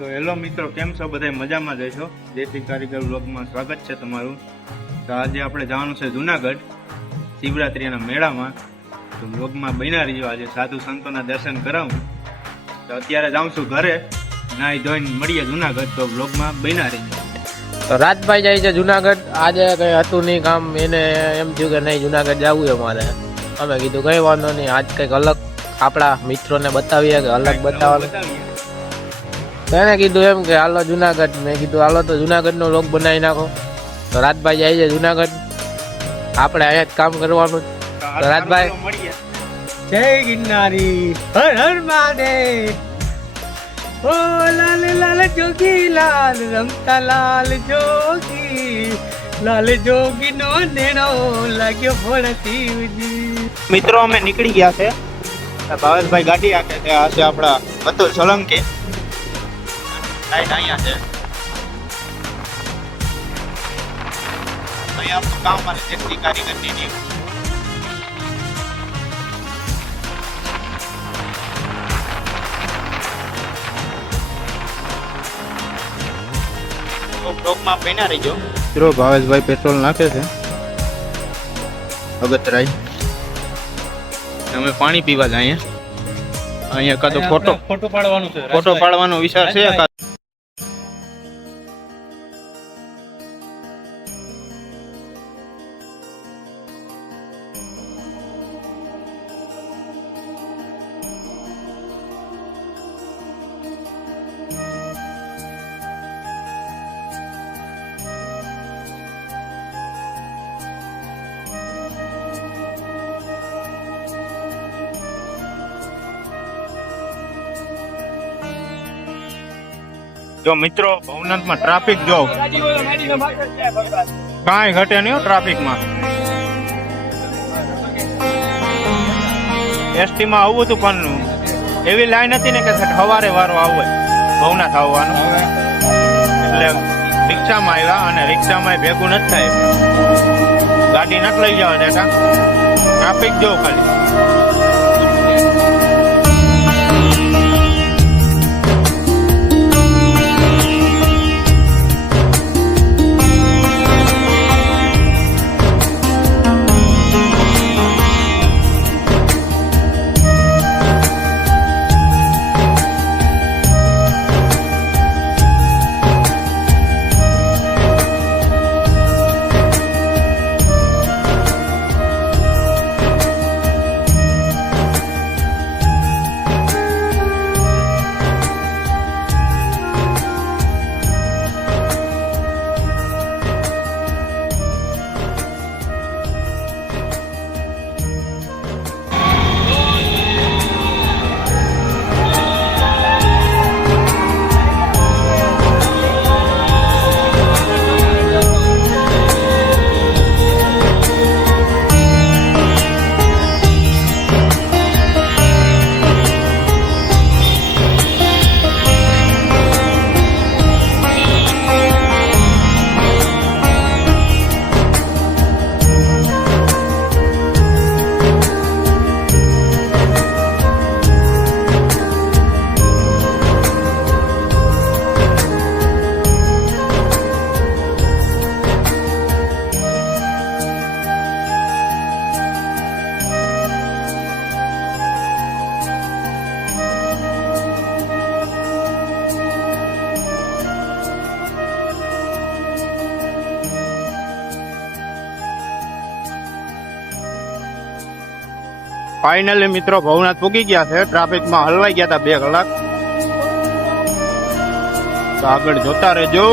તો હેલો મિત્રો, કેમ છો? બધા મજામાં જ છો? દેશી કારીગર વ્લોગમાં સ્વાગત છે તમારું. તો આજે આપણે જવાનું છે જુનાગઢ શિવરાત્રીના મેળામાં. તો વ્લોગમાં બન્યા રહીજો. આજે સાધુ સંતોના દર્શન કરાવું. તો અત્યારે જાઉં છું ઘરે, નાહી ધોઈને મળીએ જુનાગઢ. તો વ્લોગમાં બન્યા રહીજો. તો રાજભાઈ જાય છે જુનાગઢ. આજે કઈ હતું નહીં કામ, એને એમ થયું કે નહીં જુનાગઢ જવું છે મારે. અમે કીધું કઈ વાંધો નહીં, આજ કઈક અલગ આપણા મિત્રોને બતાવીએ કે અલગ બતાવવાનું. એને કીધું એમ કે હાલો જુનાગઢ. મેં કીધું હાલો તો જુનાગઢ નો લોક બનાવી નાખો. તો રાજભાઈ જાય છે જુનાગઢ, આપણે અહીંયા જ કામ કરવાનું. તો રાજભાઈ જય ગિરનારી, હર હર મહાદેવ. ઓ લાલ લાલ જોગી લાલ, રમતા લાલ જોગી, લાલ જોગી નો નેણો લાગ્યો ભણતી. મિત્રો અમે નીકળી ગયા છે. ભાવેશભાઈ ગાડી આકે છે. આ છે આપણા અતુલ સોલંકી. લાઈટ અહીંયા છે. અહીંયા આપણું કામ મારે દેશી કારીગરની ટીમ. બ્લોકમાં બન્યા રહીજો. મિત્રો ભાવેશભાઈ પેટ્રોલ નાખે છે અગતરાઈ. અમે પાણી પીવા જઈએ. અહીંયા કાં તો ફોટો પાડવાનું છે, ફોટો પાડવાનો વિચાર છે. જો મિત્રો ભવનાથમાં ટ્રાફિક જો કાંઈ ઘટે નહીં ટ્રાફિકમાં. એસટી માં આવવું હતું પણ એવી લાઈન હતી ને કે સવારે વારો આવવો ભવનાથ આવવાનો, એટલે રિક્ષામાં આવ્યા. અને રિક્ષામાં ભેગું નથી થાય, ગાડી નથી લઈ જવા દેતા. ટ્રાફિક જો ખાલી. ફાઇનલી મિત્રો ભવનાથ પૂગી ગયા છે. ટ્રાફિકમાં હલવાઈ ગયા હતા 2 કલાક. તો આગળ જોતા રહેજો.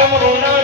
Come on,